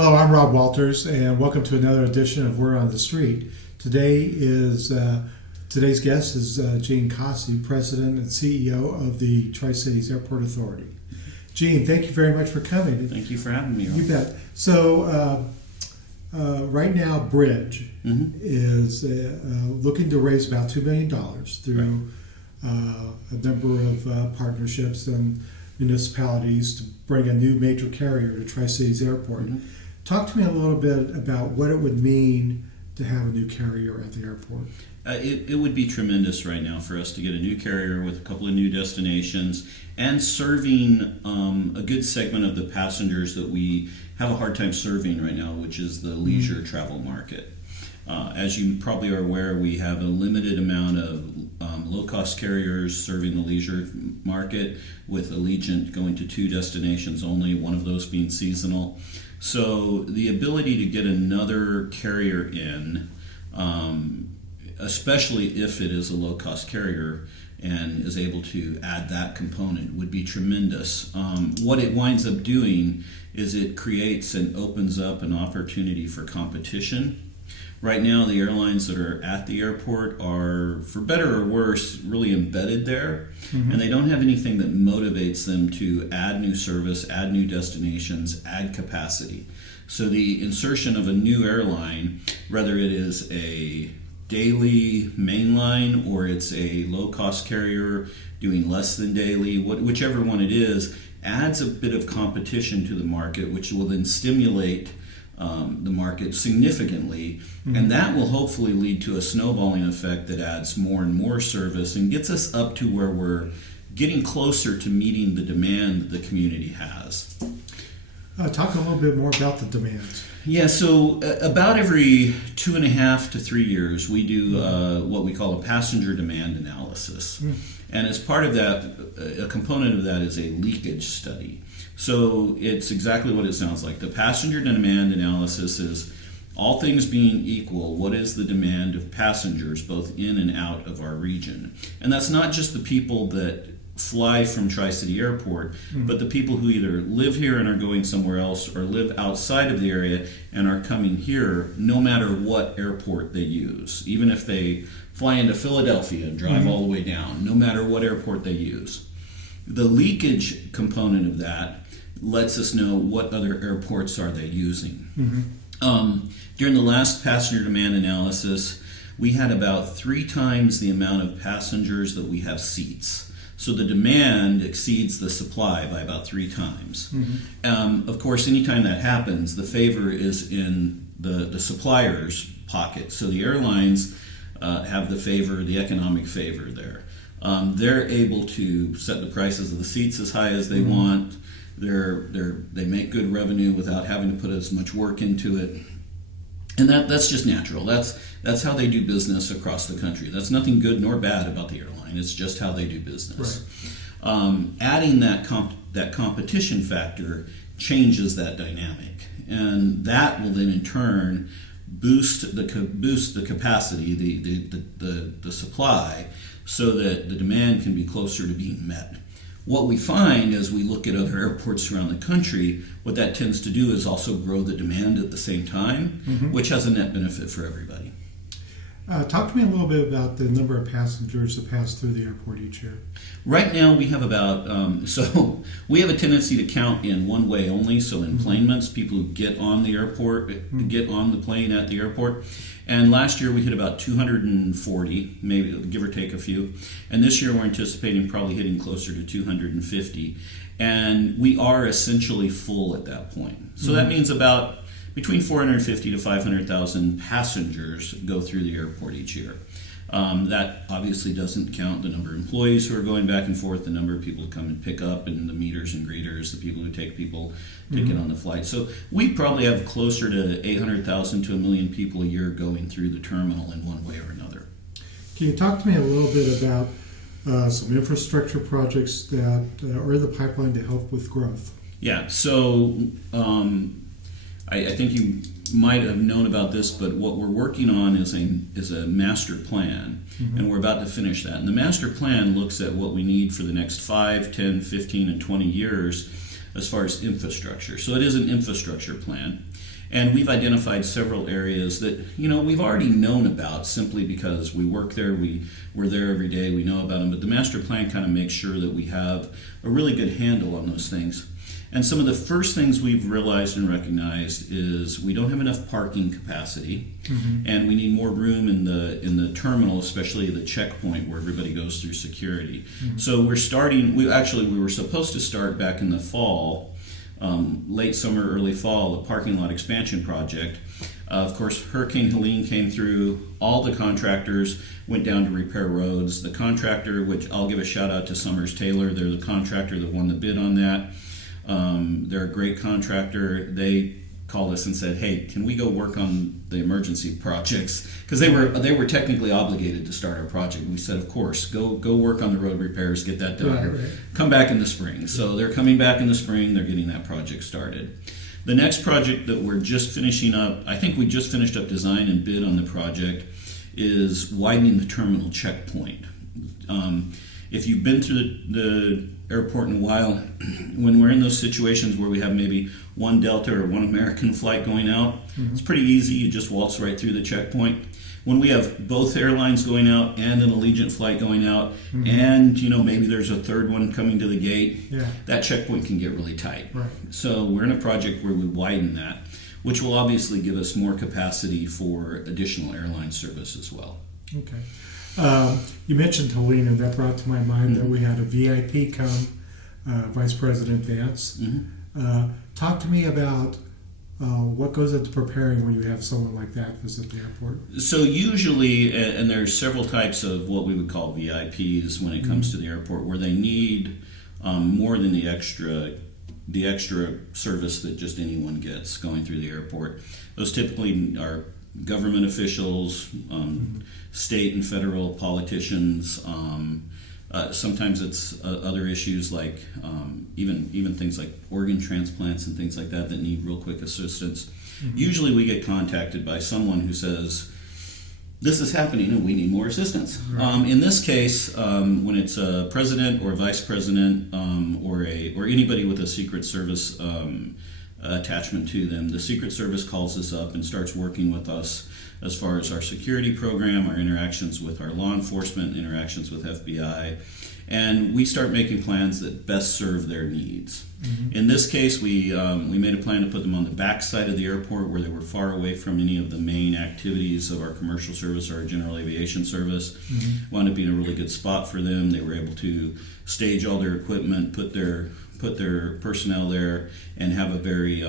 Hello, I'm Rob Walters, and welcome to another edition of Word on the Street. Today's guest is Gene Cossey, President and CEO of the Tri-Cities Airport Authority. Gene, thank you very much for coming. Thank you for having me, Rob. You bet. So, right now, Bridge is looking to raise about $2 million through a number of partnerships and municipalities to bring a new major carrier to Tri-Cities Airport. Talk to me a little bit about what it would mean to have a new carrier at the airport. It would be tremendous right now for us to get a new carrier with a couple of new destinations and serving a good segment of the passengers that we have a hard time serving right now, which is the leisure travel market. As you probably are aware, we have a limited amount of low-cost carriers serving the leisure market, with Allegiant going to 2 destinations only, one of those being seasonal. So the ability to get another carrier in, especially if it is a low-cost carrier and is able to add that component, would be tremendous. What it winds up doing is it creates and opens up an opportunity for competition. Right now, the airlines that are at the airport are, for better or worse, really embedded there, and they don't have anything that motivates them to add new service, add new destinations, add capacity. So the insertion of a new airline, whether it is a daily mainline or it's a low-cost carrier doing less than daily, whichever one it is, adds a bit of competition to the market, which will then stimulate the market significantly, and that will hopefully lead to a snowballing effect that adds more and more service and gets us up to where we're getting closer to meeting the demand that the community has. Talk a little bit more about the demands. Yeah, so about every 2.5 to 3 years, we do what we call a passenger demand analysis. And as part of that, a component of that is a leakage study. So it's exactly what it sounds like. The passenger demand analysis is, all things being equal, what is the demand of passengers both in and out of our region? And that's not just the people that fly from Tri-City Airport, but the people who either live here and are going somewhere else, or live outside of the area and are coming here, no matter what airport they use. Even if they fly into Philadelphia and drive all the way down, no matter what airport they use. The leakage component of that lets us know what other airports are they using. During the last passenger demand analysis, we had about 3 times the amount of passengers that we have seats. So the demand exceeds the supply by about 3 times. Of course, anytime that happens, the favor is in the supplier's pocket. So the airlines have the favor, the economic favor there. They're able to set the prices of the seats as high as they want. They make good revenue without having to put as much work into it, and that's just natural. That's how they do business across the country. That's nothing good nor bad about the airline. It's just how they do business. Right. Adding that competition factor changes that dynamic, and that will then in turn boost the capacity, the supply, so that the demand can be closer to being met. What we find as we look at other airports around the country, what that tends to do is also grow the demand at the same time, which has a net benefit for everybody. Talk to me a little bit about the number of passengers that pass through the airport each year. Right now we have about, so we have a tendency to count in one way only, so enplanements, people who get on the airport, get on the plane at the airport. And last year we hit about 240, maybe give or take a few. And this year we're anticipating probably hitting closer to 250. And we are essentially full at that point. So that means about between 450 to 500,000 passengers go through the airport each year. That obviously doesn't count the number of employees who are going back and forth, the number of people who come and pick up, and the meters and greeters, the people who take people to get on the flight. So we probably have closer to 800,000 to 1 million people a year going through the terminal in one way or another. Can you talk to me a little bit about some infrastructure projects that are in the pipeline to help with growth? Yeah, so I think you might have known about this, but what we're working on is a master plan, and we're about to finish that. And the master plan looks at what we need for the next 5, 10, 15, and 20 years as far as infrastructure. So it is an infrastructure plan. And we've identified several areas that, we've already known about simply because we work there, we're there every day, we know about them. But the master plan kind of makes sure that we have a really good handle on those things. And some of the first things we've realized and recognized is we don't have enough parking capacity, and we need more room in the terminal, especially the checkpoint where everybody goes through security. So we're starting. We were supposed to start back in the fall, late summer, early fall, the parking lot expansion project. Of course, Hurricane Helene came through. All the contractors went down to repair roads. The contractor, which I'll give a shout out to Summers Taylor, they're the contractor that won the bid on that. They're a great contractor. They called us and said, "Hey, can we go work on the emergency projects?" Because they were technically obligated to start our project. We said, "Of course, go work on the road repairs, get that done. Right. Come back in the spring." So they're coming back in the spring. They're getting that project started. The next project that we're just finishing up, I think we just finished up design and bid on the project, is widening the terminal checkpoint. If you've been through the airport in a while, when we're in those situations where we have maybe one Delta or one American flight going out, it's pretty easy. You just waltz right through the checkpoint. When we have both airlines going out and an Allegiant flight going out, and maybe there's a third one coming to the gate, that checkpoint can get really tight. Right. So we're in a project where we widen that, which will obviously give us more capacity for additional airline service as well. Okay. You mentioned Helena. That brought to my mind that we had a VIP come, Vice President Vance. Talk to me about what goes into preparing when you have someone like that visit the airport. So usually, and there's several types of what we would call VIPs when it comes to the airport, where they need more than the extra service that just anyone gets going through the airport. Those typically are government officials, state and federal politicians. Sometimes it's other issues like even things like organ transplants and things like that need real quick assistance. Usually we get contacted by someone who says, "This is happening and we need more assistance." Right. In this case, when it's a president or a vice president or anybody with a Secret Service attachment to them, the Secret Service calls us up and starts working with us as far as our security program, our interactions with our law enforcement, interactions with FBI, and we start making plans that best serve their needs. In this case, we made a plan to put them on the back side of the airport where they were far away from any of the main activities of our commercial service or our general aviation service. Wound up being a really good spot for them. They were able to stage all their equipment, put their personnel there, and have a very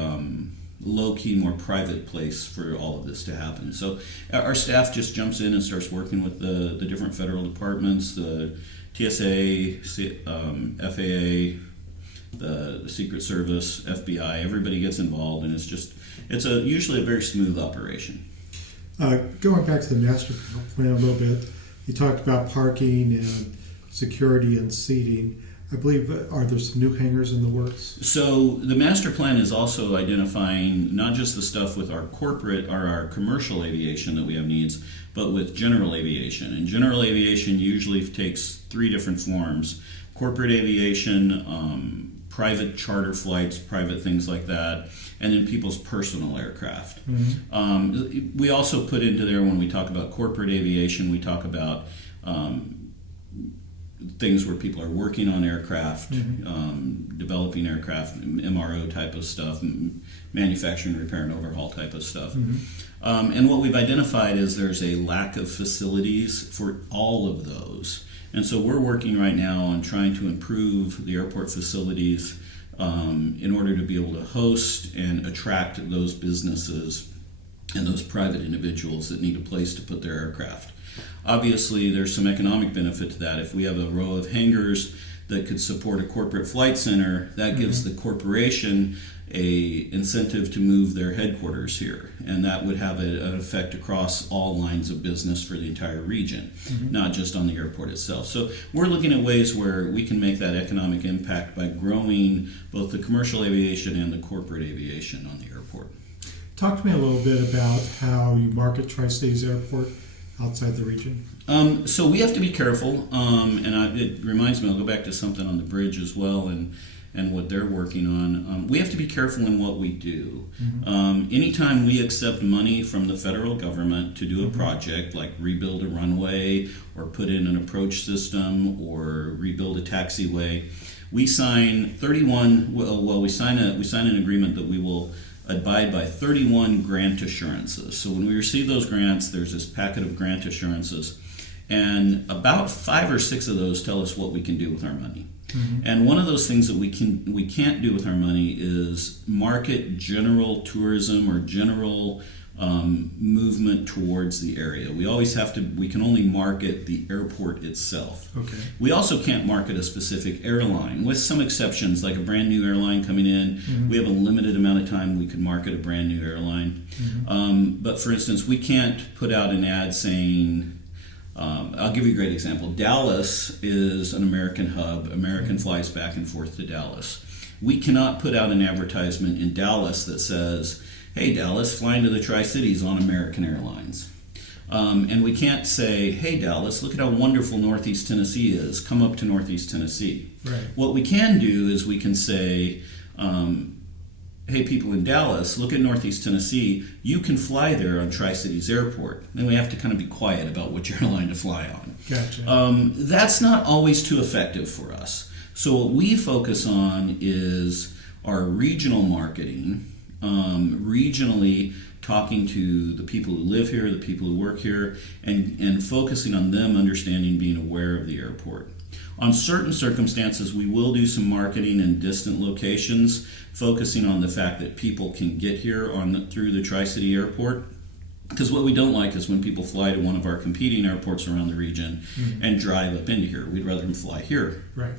low-key, more private place for all of this to happen. So our staff just jumps in and starts working with the different federal departments, the TSA, FAA, the Secret Service, FBI. Everybody gets involved, and it's usually a very smooth operation. Going back to the master plan a little bit, you talked about parking and security and seating. I believe, are there some new hangars in the works? So the master plan is also identifying not just the stuff with our corporate or our commercial aviation that we have needs, but with general aviation. And general aviation usually takes three different forms: corporate aviation, private charter flights, private things like that, and then people's personal aircraft. We also put into there, when we talk about corporate aviation, we talk about things where people are working on aircraft, developing aircraft, MRO type of stuff, manufacturing, repair, and overhaul type of stuff. And what we've identified is there's a lack of facilities for all of those. And so we're working right now on trying to improve the airport facilities in order to be able to host and attract those businesses and those private individuals that need a place to put their aircraft. Obviously, there's some economic benefit to that. If we have a row of hangars that could support a corporate flight center, that gives the corporation a incentive to move their headquarters here, and that would have an effect across all lines of business for the entire region, not just on the airport itself. So we're looking at ways where we can make that economic impact by growing both the commercial aviation and the corporate aviation on the airport. Talk to me a little bit about how you market Tri-Cities Airport outside the region. So we have to be careful, and it reminds me, I'll go back to something on the bridge as well, and and what they're working on. We have to be careful in what we do. Anytime we accept money from the federal government to do a project like rebuild a runway or put in an approach system or rebuild a taxiway, we sign 31. Well, we sign an agreement that we will abide by 31 grant assurances. So when we receive those grants, there's this packet of grant assurances, and about 5 or 6 of those tell us what we can do with our money. And one of those things that we can't do with our money is market general tourism or general movement towards the area. We can only market the airport itself. Okay. We also can't market a specific airline, with some exceptions, like a brand new airline coming in. We have a limited amount of time we can market a brand new airline. But for instance, we can't put out an ad saying, I'll give you a great example. Dallas is an American hub. American flies back and forth to Dallas. We cannot put out an advertisement in Dallas that says, hey, Dallas, flying to the Tri-Cities on American Airlines. And we can't say, hey, Dallas, look at how wonderful Northeast Tennessee is. Come up to Northeast Tennessee. Right. What we can do is we can say, hey, people in Dallas, look at Northeast Tennessee. You can fly there on Tri-Cities Airport. Then we have to kind of be quiet about which airline to fly on. Gotcha. That's not always too effective for us. So what we focus on is our regional marketing, regionally talking to the people who live here, the people who work here, and focusing on them understanding, being aware of the airport. On certain circumstances, we will do some marketing in distant locations, focusing on the fact that people can get here through the Tri-City Airport. Because what we don't like is when people fly to one of our competing airports around the region and drive up into here. We'd rather them fly here. Right.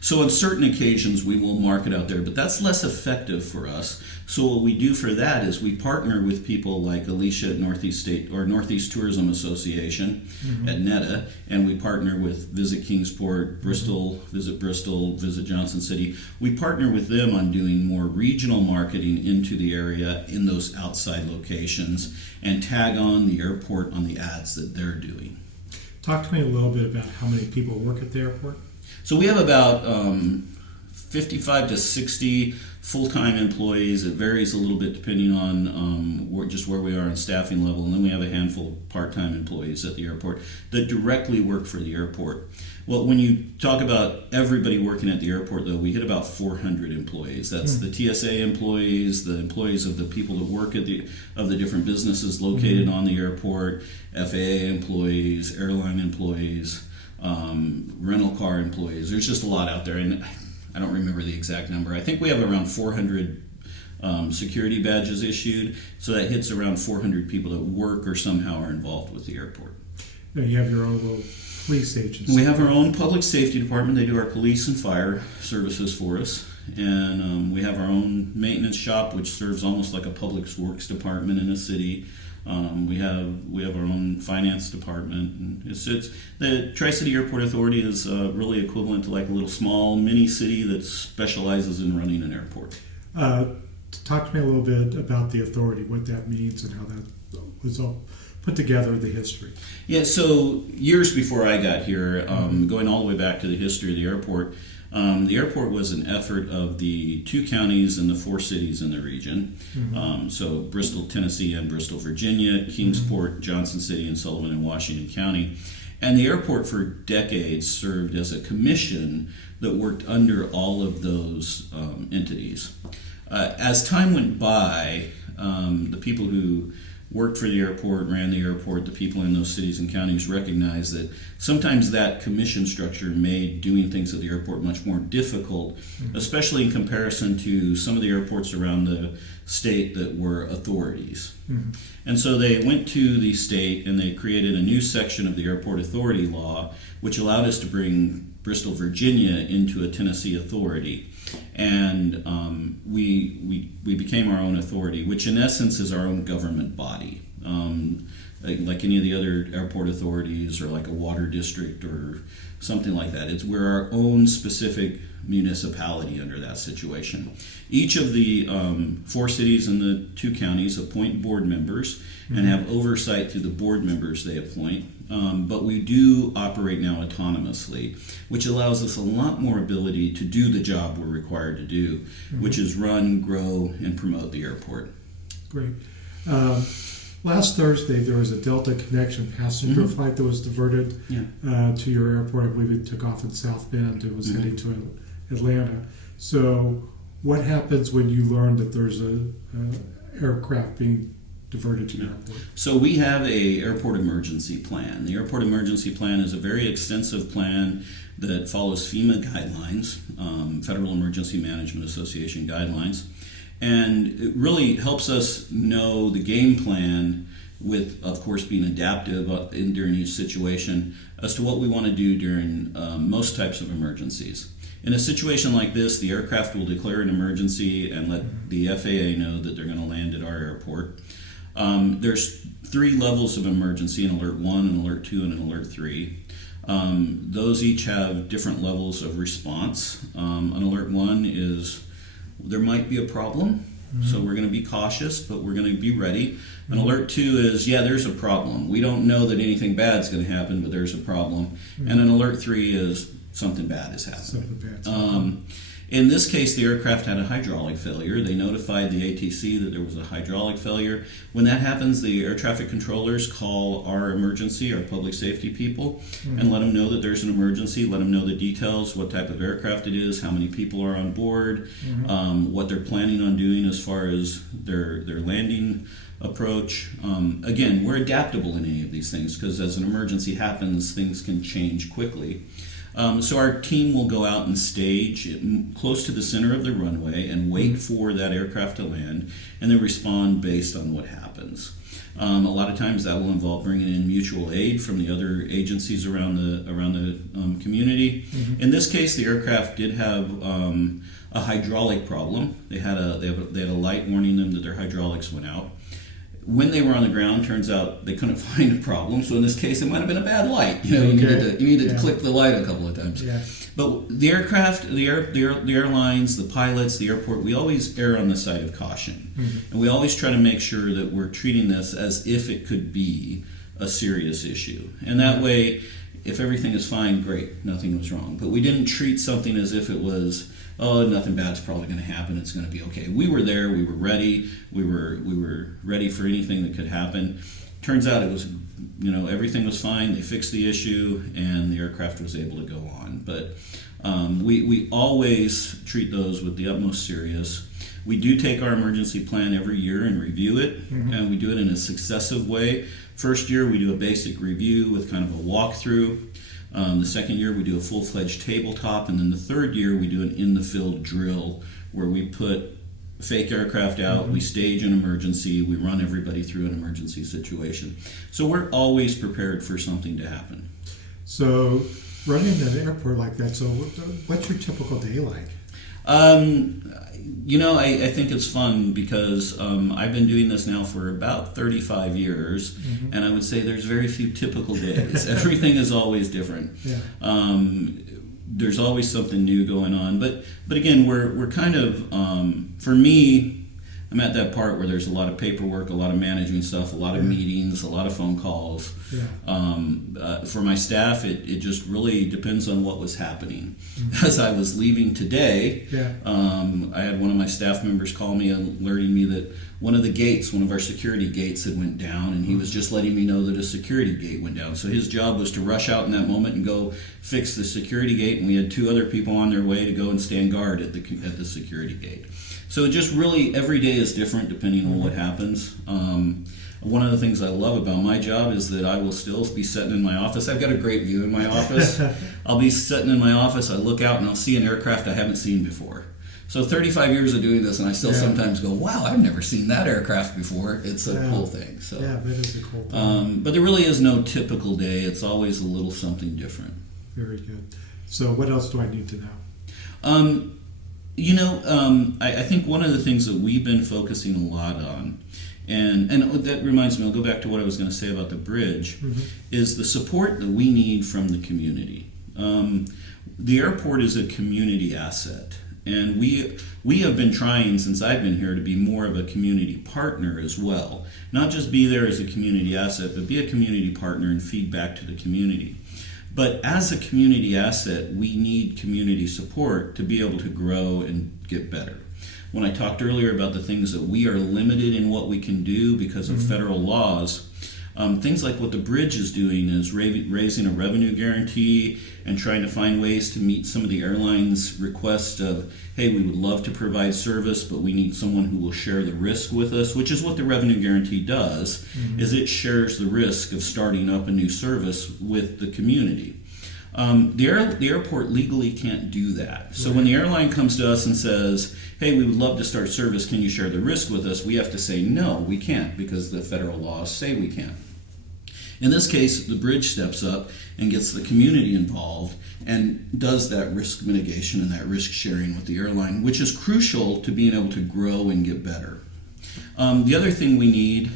So on certain occasions we will market out there, but that's less effective for us. So what we do for that is we partner with people like Alicia at Northeast State or Northeast Tourism Association at NETA, and we partner with Visit Kingsport, Bristol, Visit Johnson City. We partner with them on doing more regional marketing into the area in those outside locations and tag on the airport on the ads that they're doing. Talk to me a little bit about how many people work at the airport. So we have about 55 to 60 full-time employees. It varies a little bit depending on just where we are in staffing level. And then we have a handful of part-time employees at the airport that directly work for the airport. Well, when you talk about everybody working at the airport, though, we hit about 400 employees. That's the TSA employees, the employees of the people that work at the different businesses located on the airport, FAA employees, airline employees, rental car employees. There's just a lot out there, and I don't remember the exact number. I think we have around 400 security badges issued, so that hits around 400 people that work or somehow are involved with the airport. Now you have your own little police agency. We have our own public safety department. They do our police and fire services for us, and we have our own maintenance shop, which serves almost like a public works department in a city. We have our own finance department, and it's the Tri-City Airport Authority is really equivalent to like a little small mini city that specializes in running an airport. Talk to me a little bit about the authority, what that means, and how that was all put together, the history. Yeah, so years before I got here, going all the way back to the history of the airport was an effort of the 2 counties and the 4 cities in the region. So Bristol, Tennessee, and Bristol, Virginia, Kingsport, Johnson City, and Sullivan and Washington County. And the airport for decades served as a commission that worked under all of those entities. As time went by, the people who worked for the airport, ran the airport, the people in those cities and counties recognized that sometimes that commission structure made doing things at the airport much more difficult, especially in comparison to some of the airports around the state that were authorities. And so they went to the state and they created a new section of the Airport Authority Law, which allowed us to bring Bristol, Virginia into a Tennessee authority. And we became our own authority, which in essence is our own government body. Like any of the other airport authorities or like a water district or something like that. We're our own specific municipality under that situation. Each of the 4 cities and the 2 counties appoint board members and have oversight through the board members they appoint. But we do operate now autonomously, which allows us a lot more ability to do the job we're required to do, which is run, grow, and promote the airport. Great. Last Thursday, there was a Delta Connection passenger flight that was diverted to your airport. I believe it took off in South Bend. It was heading to Atlanta. So what happens when you learn that there's a aircraft being diverted to your airport? So we have a airport emergency plan. The airport emergency plan is a very extensive plan that follows FEMA guidelines, Federal Emergency Management Association guidelines. And it really helps us know the game plan with, of course, being adaptive during each situation as to what we want to do during most types of emergencies. In a situation like this, the aircraft will declare an emergency and let the FAA know that they're going to land at our airport. There's 3 levels of emergency, an Alert 1, an Alert 2, and an Alert 3. Those each have different levels of response. An Alert 1 is there might be a problem, so we're going to be cautious, but we're going to be ready. An Alert 2 is, there's a problem. We don't know that anything bad's going to happen, but there's a problem. And an Alert 3 is something bad has happened. Something bad. In this case, the aircraft had a hydraulic failure. They notified the ATC that there was a hydraulic failure. When that happens, the air traffic controllers call our emergency, our public safety people, and let them know that there's an emergency, let them know the details, what type of aircraft it is, how many people are on board, what they're planning on doing as far as their landing approach. Again, we're adaptable in any of these things because as an emergency happens, things can change quickly. So our team will go out and stage close to the center of the runway and wait for that aircraft to land and then respond based on what happens. A lot of times that will involve bringing in mutual aid from the other agencies around the community. In this case, the aircraft did have a hydraulic problem. They had a light warning them that their hydraulics went out. When they were on the ground, turns out they couldn't find a problem. So in this case, it might have been a bad light. You needed to click the light a couple of times. Yeah. But the aircraft, the airlines, the pilots, the airport, we always err on the side of caution, and we always try to make sure that we're treating this as if it could be a serious issue. And that way, if everything is fine, great, nothing was wrong. But we didn't treat something as if it was, nothing bad's probably going to happen. It's going to be okay. We were there. We were ready. We were ready for anything that could happen. Turns out it was, everything was fine. They fixed the issue, and the aircraft was able to go on. But we always treat those with the utmost serious. We do take our emergency plan every year and review it, and we do it in a successive way. First year, we do a basic review with kind of a walkthrough. The second year, we do a full-fledged tabletop, and then the third year, we do an in-the-field drill where we put fake aircraft out, we stage an emergency, we run everybody through an emergency situation. So we're always prepared for something to happen. So running an airport like that, so what's your typical day like? I think it's fun because I've been doing this now for about 35 years, and I would say there's very few typical days. Everything is always different. Yeah. There's always something new going on, but again, we're kind of for me, I'm at that part where there's a lot of paperwork, a lot of management stuff, a lot of meetings, a lot of phone calls. Yeah. For my staff, it just really depends on what was happening. As I was leaving today, I had one of my staff members call me alerting me that one of our security gates had went down, and he was just letting me know that a security gate went down. So his job was to rush out in that moment and go fix the security gate, and we had 2 other people on their way to go and stand guard at the security gate. So just really every day is different depending on what happens. One of the things I love about my job is that I will still be sitting in my office. I've got a great view in my office. I'll be sitting in my office, I look out and I'll see an aircraft I haven't seen before. So 35 years of doing this, and I still sometimes go, wow, I've never seen that aircraft before. It's a cool thing. So, yeah, that is a cool thing. But there really is no typical day. It's always a little something different. Very good. So what else do I need to know? I think one of the things that we've been focusing a lot on, and that reminds me, I'll go back to what I was going to say about the bridge, is the support that we need from the community. The airport is a community asset, and we have been trying since I've been here to be more of a community partner as well. Not just be there as a community asset, but be a community partner and feed back to the community. But as a community asset, we need community support to be able to grow and get better. When I talked earlier about the things that we are limited in what we can do because of federal laws, things like what the bridge is doing is raising a revenue guarantee and trying to find ways to meet some of the airlines' request of, hey, we would love to provide service, but we need someone who will share the risk with us, which is what the revenue guarantee does, is it shares the risk of starting up a new service with the community. The airport legally can't do that. So when the airline comes to us and says, hey, we would love to start service, can you share the risk with us? We have to say, no, we can't, because the federal laws say we can't. In this case, the bridge steps up and gets the community involved and does that risk mitigation and that risk sharing with the airline, which is crucial to being able to grow and get better. The other thing we need,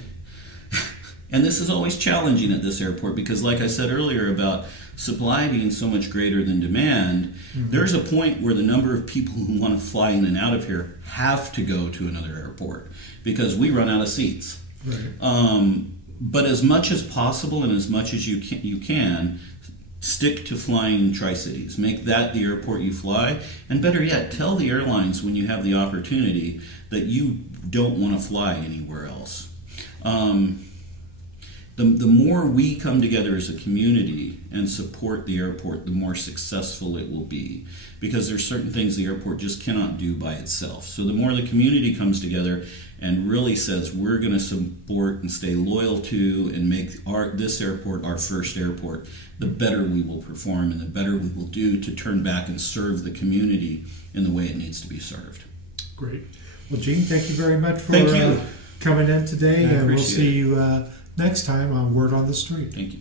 and this is always challenging at this airport because like I said earlier about supply being so much greater than demand, there's a point where the number of people who want to fly in and out of here have to go to another airport because we run out of seats. Right. But as much as possible and as much as you can, stick to flying Tri-Cities. Make that the airport you fly. And better yet, tell the airlines when you have the opportunity that you don't want to fly anywhere else. The more we come together as a community and support the airport, the more successful it will be. Because there's certain things the airport just cannot do by itself. So the more the community comes together and really says we're going to support and stay loyal to and make this airport our first airport, the better we will perform and the better we will do to turn back and serve the community in the way it needs to be served. Great. Well, Gene, thank you very much for coming in today, and we'll see you next time on Word on the Street. Thank you.